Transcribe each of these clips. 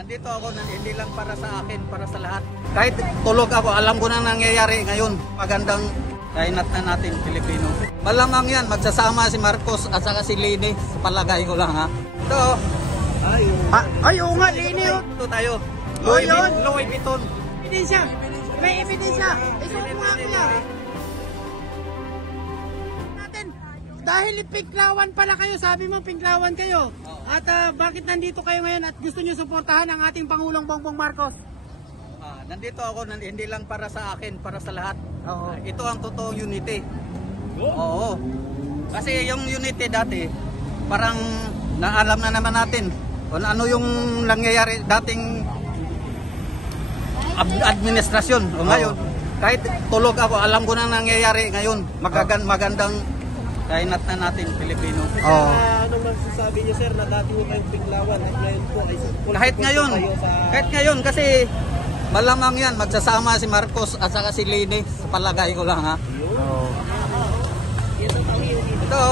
Nandito ako, hindi lang para sa akin, para sa lahat. Kahit tulog ako, alam ko na nangyayari ngayon. Magandang kainat na natin Pilipino. Malamang yan, magsasama si Marcos at saka si Leni. Sa palagay ko lang ha. Ito. Ay, oo nga, Leni. Ito tayo. Louis Vuitton. Ebidensya. May ebidensya. Isuot mo nga kuya. Dahil Pinklawan pala kayo, sabi mo Pinklawan kayo. At bakit nandito kayo ngayon at gusto nyo suportahan ang ating Pangulong Bongbong Marcos? Nandito ako, hindi lang para sa akin, para sa lahat. Oo. Ito ang totoong unity. Oo. Kasi yung unity dati, parang naalam na naman natin kung ano yung nangyayari dating administrasyon. O ngayon, kahit tulog ako, alam ko na nangyayari ngayon. Magandang kainat na natin Pilipino. Anong magsasabi niyo sir na dati mo kayong Pinklawan at ngayon po ay kahit ngayon kasi malamang yan magsasama si Marcos at saka si Leni. Sa palagay ko lang ha. Ito.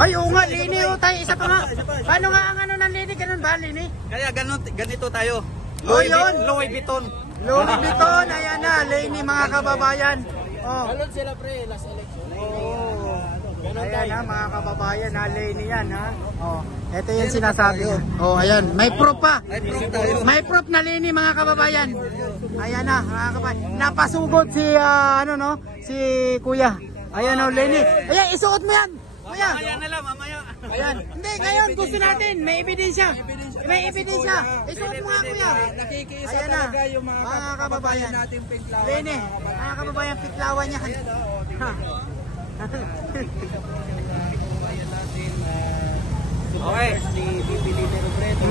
Ay, oo nga, Leni. Tayo isa pa nga. Paano nga ang ano ng Leni? Ganun ba, Leni? Kaya ganito tayo. Louis Vuitton. Louis Vuitton. Ayan na, Leni mga kababayan. Balon sila pre, last election. Ayan ha, mga kababayan ha, Leni yan ha. Ito yung sinasabi niya. Ayan, may proof pa. May proof na Leni mga kababayan. Ayan na, mga kababayan. Napasugod si, si Kuya. Ayan o, Leni. Ayan, isuot mo yan. Kuya. Mamaya na lang, mamaya. Ayan. Hindi, ngayon gusto natin. May ebidensya. May ebidensya. Isuot mo nga kuya. Nakikiisa Ayan talaga na, yung mga kababayan natin Pinklawan. Leni, mga kababayan, Pinklawan yan. Okay. Ni VP Leni Robredo.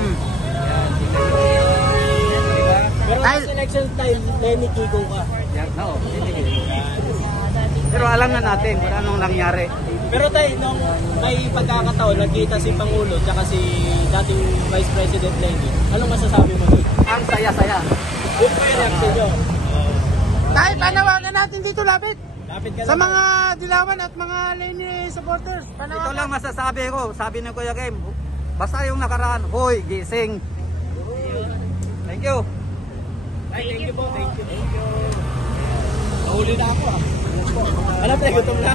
Pero Dahil- sa election time, Leni Kiko ka. Pero alam na natin kung anong nangyari. Pero tayo, nung may pagkakataon, nagkita si Pangulo at si dating Vice President Leni, anong masasabi mo doon? Ang saya-saya. Good pa yung reaction nyo. Dahil panawagan natin dito, Lapit. Lapit ka Sa lang. mga Dilawan at mga Leni supporters. Ito Panawagan. lang masasabi ko, sabi ni Kuya Kim, basta yung nakaraan, hoy, gising. Thank you. Ay, thank you po. Thank you. Nahuli na ako ah. Alam na, gutom na.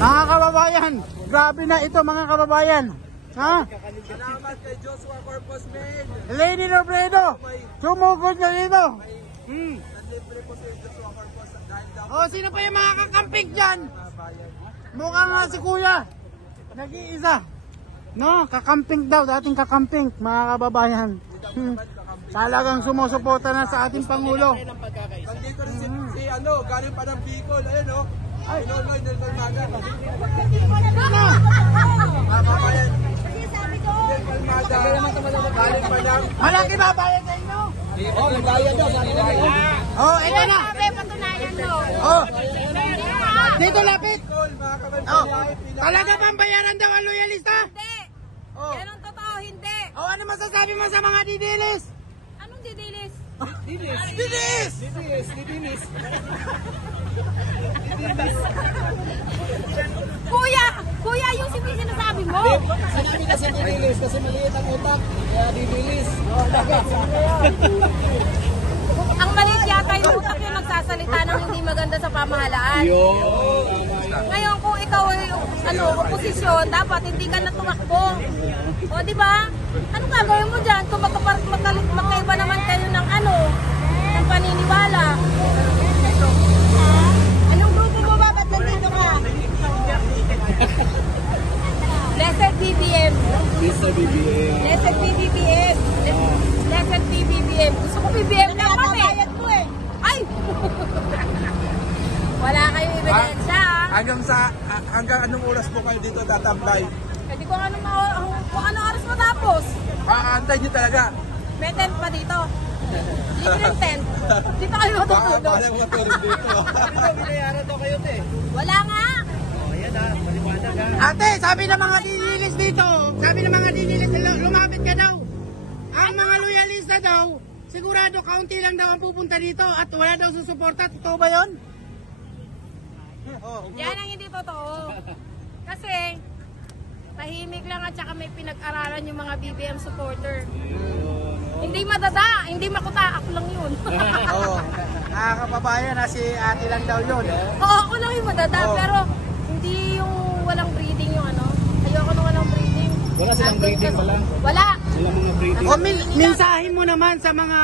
Mga kababayan, grabe na ito mga kababayan. Ha? Salamat kay Joshua Corpus Men. Leni Robredo, sumugod na dito. Libre po si Joshua Corpus dahil daw Sino pa yung mga kakampik dyan? Mukhang nga si Kuya. Nag-iisa. No, kakamping daw, dating kakamping, mga kababayan. Talagang sumusuporta na sa ating Pangulo. nandito rin si galing pa ng Bicol, ayun o. Ay, Noloy, Nelson Maga. Kababayan. Nelson Maga. Galing pa ng... Malaki ba bayad sa inyo? nagbayad daw. Ito na. Patunayan mo. Dito Lapit. Mga kababayan. Talaga bang bayaran daw ang loyalista? Hindi. Yan ang totoo, hindi. Ano masasabi mo sa mga didilis? Anong didilis? Didilis! Didilis. Kuya, yung sinasabi mo. Sinabi kasi didilis kasi maliit ang utak. Kaya didilis. Ang maliit yata yung utak yung nagsasalita ng hindi maganda sa pamahalaan. Ngayon kung ikaw ay oposisyon, dapat hindi ka na tumakbo. O di ba? Anong gagawin mo diyan kung magkaiba naman kayo ng ng paniniwala? Anong grupo mo ba? Ba't nandito ka? Blessed BBM. Mr. BBM. Blessed BBM. Blessed BBM. Gusto ko BBM na kami. Ay! Wala kayong ebidensya. Hanggang anong oras po kayo dito tatambay? Hindi ko kung anong oras matapos. Aantay nyo talaga. May tent pa dito. Libre tent. Dito kayo matutulog. Parang matulog dito. Binayaran daw kayo, te. Wala nga. Ayan ha, maliwanag ha. Ate, sabi ng mga didilis dito, lumapit ka daw. Ang mga loyalista daw, sigurado kaunti lang daw ang pupunta dito at wala daw susuporta. Totoo ba yun? Yan ang hindi totoo. Kasi, Tahimik lang at saka may pinag-aralan yung mga BBM supporter. Hindi madada, hindi makuta, ako lang yun. Oo. Mga kababayan, si ate lang daw yun. Oo, ako lang yung madada, pero hindi yung walang breathing yung ano. Ayoko nung walang breathing. Wala silang breathing pala. Wala. Sila mga breathing. O minsahin mo naman sa mga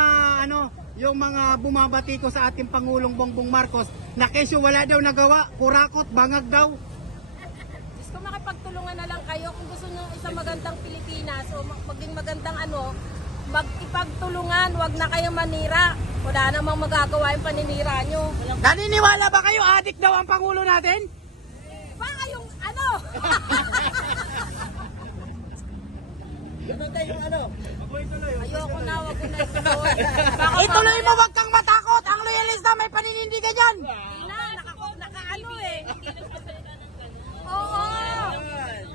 yung mga bumabati ko sa ating Pangulong Bongbong Marcos na kesyo wala daw nagawa, kurakot, bangag daw. Gusto makipagtulungan na lang kayo kung gusto nyo isang magandang Pilipinas o maging magandang magipagtulungan, wag na kayo manira. Wala namang magagawa yung paninira nyo. Naniniwala ba kayo adik daw ang Pangulo natin? Ba kayong ano? Ayoko na, wag ko na ituloy. Ituloy mo, wag kang matakot. Ang loyalista may paninindigan yan. Naka-ano eh. Oo.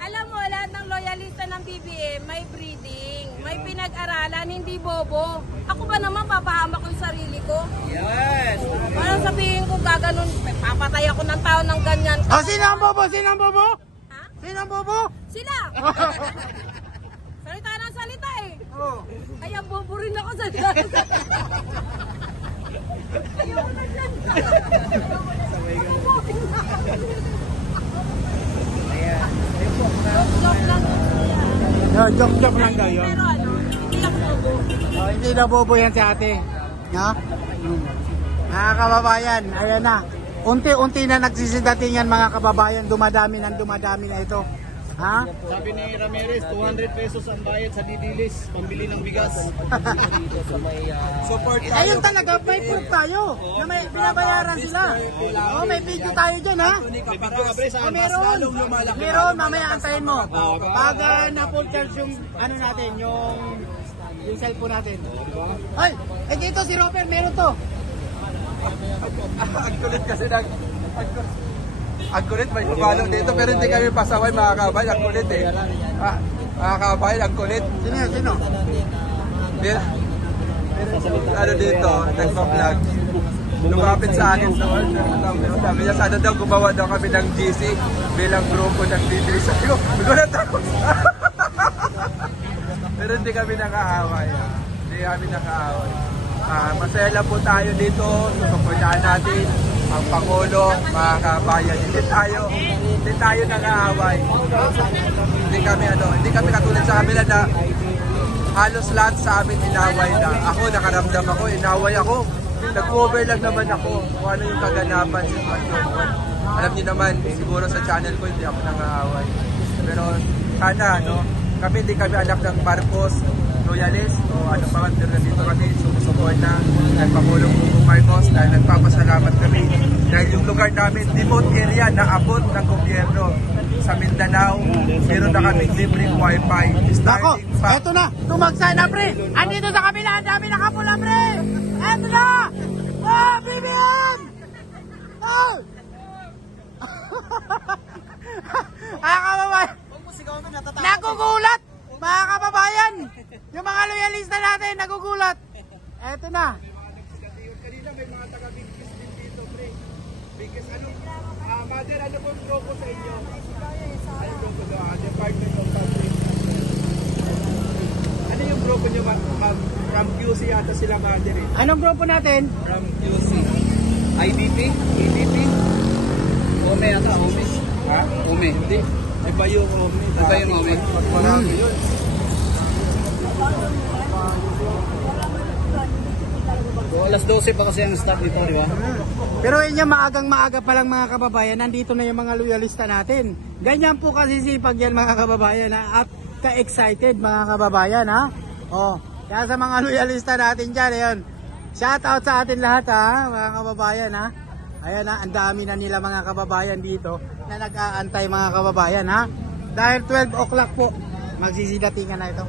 Alam mo, lahat ng loyalista ng BBM may breeding, may pinag-aralan, hindi bobo. Ako ba naman papahamak ko yung sarili ko? Yes! Parang sabihin ko gaganon, papatay ako ng tao ng ganyan. O, sino ang bobo? Sino ang bobo? Ha? Sino ang bobo? Sila! Salita ng salita eh. Oh. Kaya bobo rin ako sa dyan. Ayoko na dyan. Joke lang. Joke lang daw yun. Pero ano, hindi ako bobo. Oh, hindi na bobo yan si ate. Ha? Mga kababayan, ayan na. Unti-unti na nagsisidatingan mga kababayan, dumadami na ito. Ha? Sabi ni Ramirez, 200 pesos ang bayad sa Didilis, pambili ng bigas. Support Ayun talaga, may proof tayo na may binabayaran sila. Oh, may video tayo dyan, ha? May video ka pre sa Oh, meron, mamaya antayin mo. Pag na-full charge yung, ano natin, yung cellphone natin. Ay, dito si Robert, meron to. Ang kulit kasi ang kulit may pumalo dito pero hindi kami pasaway mga kabay, ang kulit eh. Mga kabay, ang kulit. Sino? Ano dito, nagpa-vlog. Lumapit sa akin sa sabi niya sana daw gumawa daw kami ng GC bilang grupo ng Bibili sa'yo. Gulat ako. Pero hindi kami nakaaway. Hindi kami nakaaway. Masaya lang po tayo dito. Susuportahan natin ang Pangulo, mga kabayan. Hindi tayo nakaaway. Hindi kami katulad sa kabila na halos lahat sa amin inaway na. Ako, nakaramdam ako, inaway ako. Nag-over lang naman ako kung ano yung kaganapan. Alam niyo naman, siguro sa channel ko hindi ako nakaaway. Pero sana, kami hindi kami anak ng Marcos, loyalist o ano pa man, pero dito kami sumusubuhan na nagpapulong Bongbong Marcos dahil nagpapasalamat kami dahil yung lugar namin, remote area na abot ng gobyerno sa Mindanao, meron na kami libreng wifi. Nako, eto na, tumagsa na pre. Andito sa kabila, ang dami nakapula pre. Eto na! Oh, BBM! Oh! Mga kababayan, nagugulat! Mga kababayan, yung mga loyalista natin, nagugulat. Eto na. Kanina may mga taga-Bigkis din dito, pre. Bigkis, mother, ano pong grupo sa inyo? Ano grupo doon? Department of Public. Ano yung grupo nyo, from QC yata sila, mother eh. Anong grupo natin? From QC. IDP? EDP? Ome yata, Ome. Ha? Ome. Hindi. Iba yung Ome. Iba yung Ome. Marami yun. So, alas 12 pa kasi ang start nito, di ba? Pero yun maagang-maaga pa lang mga kababayan, nandito na yung mga loyalista natin. Ganyan po kasi sipag yan mga kababayan ha? At ka-excited mga kababayan ha. Oh, kaya sa mga loyalista natin dyan, ayun. Shout out sa atin lahat ha, mga kababayan ha. Ayan ha, ang dami na nila mga kababayan dito na nag-aantay mga kababayan ha. Dahil 12 o'clock po, magsisidatingan na ito.